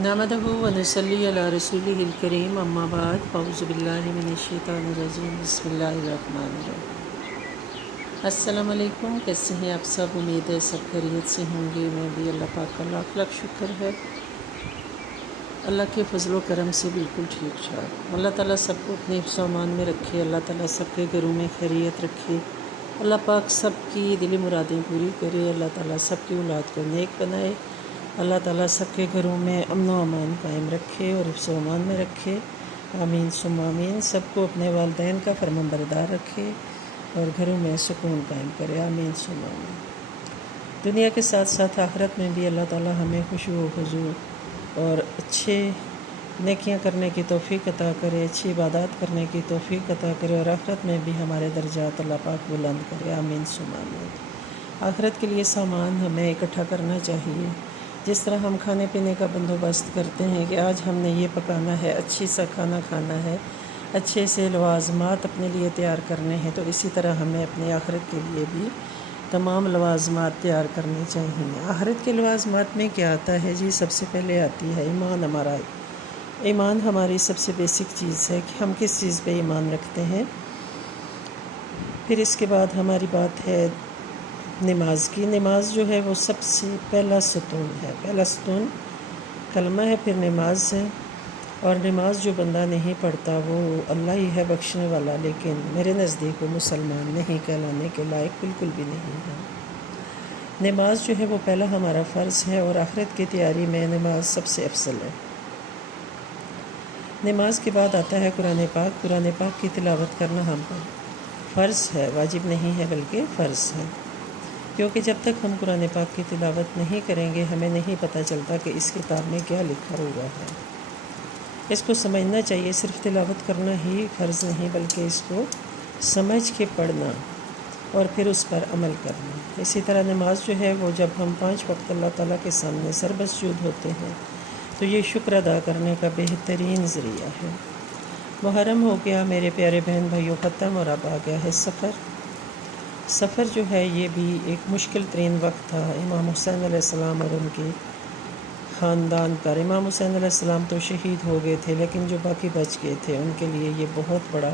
नहमदुहु व नसल्ली अला रसूलिहिल करीम अम्मा बाद औज़ु बिल्लाहि मिनश्शैतानिर रजीम बिस्मिल्लाहिर्रहमानिर्रहीम। अस्सलामु अलैकुम, कैसे हैं आप सब? उम्मीद है सब खैरियत से होंगे। मैं भी अल्लाह पाक का लाख लाख शुक्र है, अल्लाह के फजल व करम से बिल्कुल ठीक ठाक। अल्लाह ताला सबको अपने हिफ्ज़ व अमान में रखे, अल्लाह ताला सबके घरों में खैरियत रखे, अल्लाह पाक सबकी दिली मुरादें पूरी करे, अल्लाह ताला सबकी औलाद को नेक बनाए, अल्लाह ताला सबके घरों में अमन व अमान कायम रखे और हिफ्ज़ व अमान में रखे। आमीन सुम्मा आमीन। सबको अपने वालिदैन का फरमाबरदार रखे और घरों में सुकून कायम करे। आमीन सुम्मा आमीन। दुनिया के साथ साथ आखिरत में भी अल्लाह ताला हमें खुशू व हुजूर और अच्छे नेकियां करने की तौफ़ीक अता करे, अच्छी इबादत करने की तौफ़ीक अता करे और आखिरत में भी हमारे दर्जात अल्लाह पाक बुलंद करे। आमीन सुम्मा आमीन। आखिरत के लिए सामान हमें इकट्ठा करना चाहिए। जिस तरह हम खाने पीने का बंदोबस्त करते हैं कि आज हमने ये पकाना है, अच्छी सा खाना खाना है, अच्छे से लवाज़मात अपने लिए तैयार करने हैं, तो इसी तरह हमें अपनी आखिरत के लिए भी तमाम लवाज़मात तैयार करने चाहिए। आखिरत के लवाज़मात में क्या आता है जी? सबसे पहले आती है ईमान। हमारा ईमान हमारी सबसे बेसिक चीज़ है कि हम किस चीज़ पे ईमान रखते हैं। फिर इसके बाद हमारी बात है नमाज की। नमाज जो है वो सबसे पहला सतून है, पहला सतून कलमा है, फिर नमाज है। और नमाज जो बंदा नहीं पढ़ता वो अल्लाह ही है बख्शने वाला, लेकिन मेरे नज़दीक वो मुसलमान नहीं कहलाने के लायक बिल्कुल भी नहीं है। नमाज जो है वो पहला हमारा फ़र्ज़ है और आखिरत की तैयारी में नमाज सबसे अफसल है। नमाज के बाद आता है कुरान पाक। कुरान पाक की तिलावत करना हम पर फ़र्ज़ है, वाजिब नहीं है बल्कि फ़र्ज़ है, क्योंकि जब तक हम कुरान पाक की तिलावत नहीं करेंगे हमें नहीं पता चलता कि इस किताब में क्या लिखा हुआ है। इसको समझना चाहिए। सिर्फ तिलावत करना ही फ़र्ज़ नहीं बल्कि इसको समझ के पढ़ना और फिर उस पर अमल करना। इसी तरह नमाज जो है वो जब हम 5 वक्त अल्लाह ताला के सामने सरबसजूद होते हैं तो ये शुक्र अदा करने का बेहतरीन ज़रिया है। मुहर्रम हो गया मेरे प्यारे बहन भाइयों ख़त्म और अब आ गया है सफ़र। सफ़र जो है ये भी एक मुश्किल तरीन वक्त था इमाम हुसैन अलैहिस्सलाम और उनके ख़ानदान पर। इमाम हुसैन अलैहिस्सलाम तो शहीद हो गए थे, लेकिन जो बाकी बच गए थे उनके लिए ये बहुत बड़ा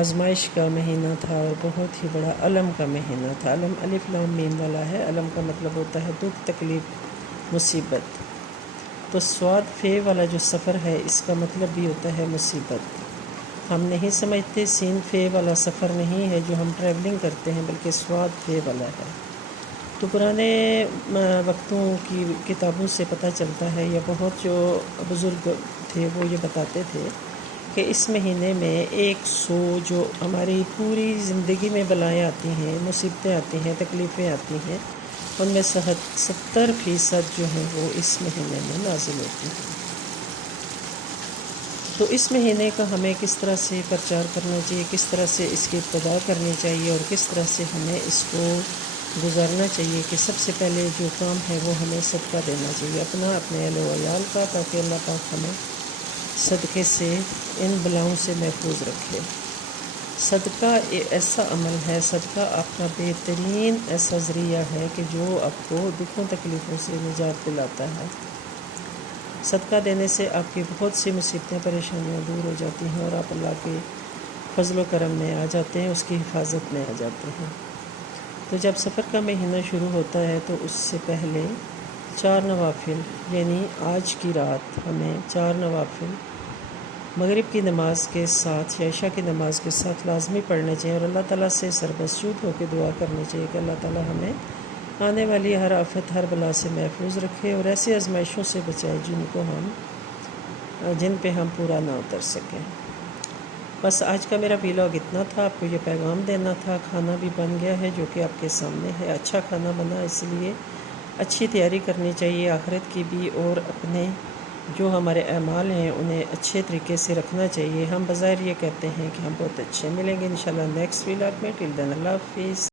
आजमाइश का महीना था और बहुत ही बड़ा अलम का महीना था। अलम अलिफ लाम मीम वाला है। अलम का मतलब होता है दुख, तकलीफ़, मुसीबत। तो स्वाद फे वाला जो सफ़र है इसका मतलब भी होता है मुसीबत। हम नहीं समझते सीन फे वाला सफ़र नहीं है जो हम ट्रैवलिंग करते हैं, बल्कि स्वाद फे वाला है। तो पुराने वक्तों की किताबों से पता चलता है, या बहुत जो बुज़ुर्ग थे वो ये बताते थे कि इस महीने में 100 जो हमारी पूरी ज़िंदगी में बलाएँ आती हैं, मुसीबतें आती हैं, तकलीफ़ें आती हैं, उनमें 70% जो हैं वो इस महीने में नाज़िल होती हैं। तो इस महीने का हमें किस तरह से प्रचार करना चाहिए, किस तरह से इसकी इब्तिदा करनी चाहिए और किस तरह से हमें इसको गुजारना चाहिए कि सबसे पहले जो काम है वो हमें सदका देना चाहिए अपना, अपने अहल व अयाल का, ताकि अल्लाह पाक हमें सदक़े से इन बलाओं से महफूज रखे। सदका ऐसा अमल है, सदका आपका बेहतरीन ऐसा ज़रिया है कि जो आपको दुखों तकलीफ़ों से निजात दिलाता है। सदका देने से आपकी बहुत सी मुसीबतें, परेशानियां दूर हो जाती हैं और आप अल्लाह के फजल व करम में आ जाते हैं, उसकी हिफाजत में आ जाते हैं। तो जब सफ़र का महीना शुरू होता है तो उससे पहले 4 नवाफिल, यानी आज की रात हमें 4 नवाफिल मगरिब की नमाज के साथ या इशा की नमाज के साथ लाजमी पढ़ने चाहिए और अल्लाह ताला से सरबसजूद होकर दुआ करनी चाहिए कि अल्लाह ताला हमें आने वाली हर आफत, हर बला से महफूज रखे और ऐसी आजमाइशों से बचाए जिन पे हम पूरा ना उतर सकें। बस आज का मेरा व्लॉग इतना था, आपको ये पैगाम देना था। खाना भी बन गया है जो कि आपके सामने है। अच्छा खाना बना, इसलिए अच्छी तैयारी करनी चाहिए आखिरत की भी, और अपने जो हमारे अमाल हैं उन्हें अच्छे तरीके से रखना चाहिए। हम बज़ाहिर ये कहते हैं कि हम बहुत अच्छे। मिलेंगे इंशाल्लाह नेक्स्ट व्लॉग में। टिल देन अल्लाह हाफ़िज़।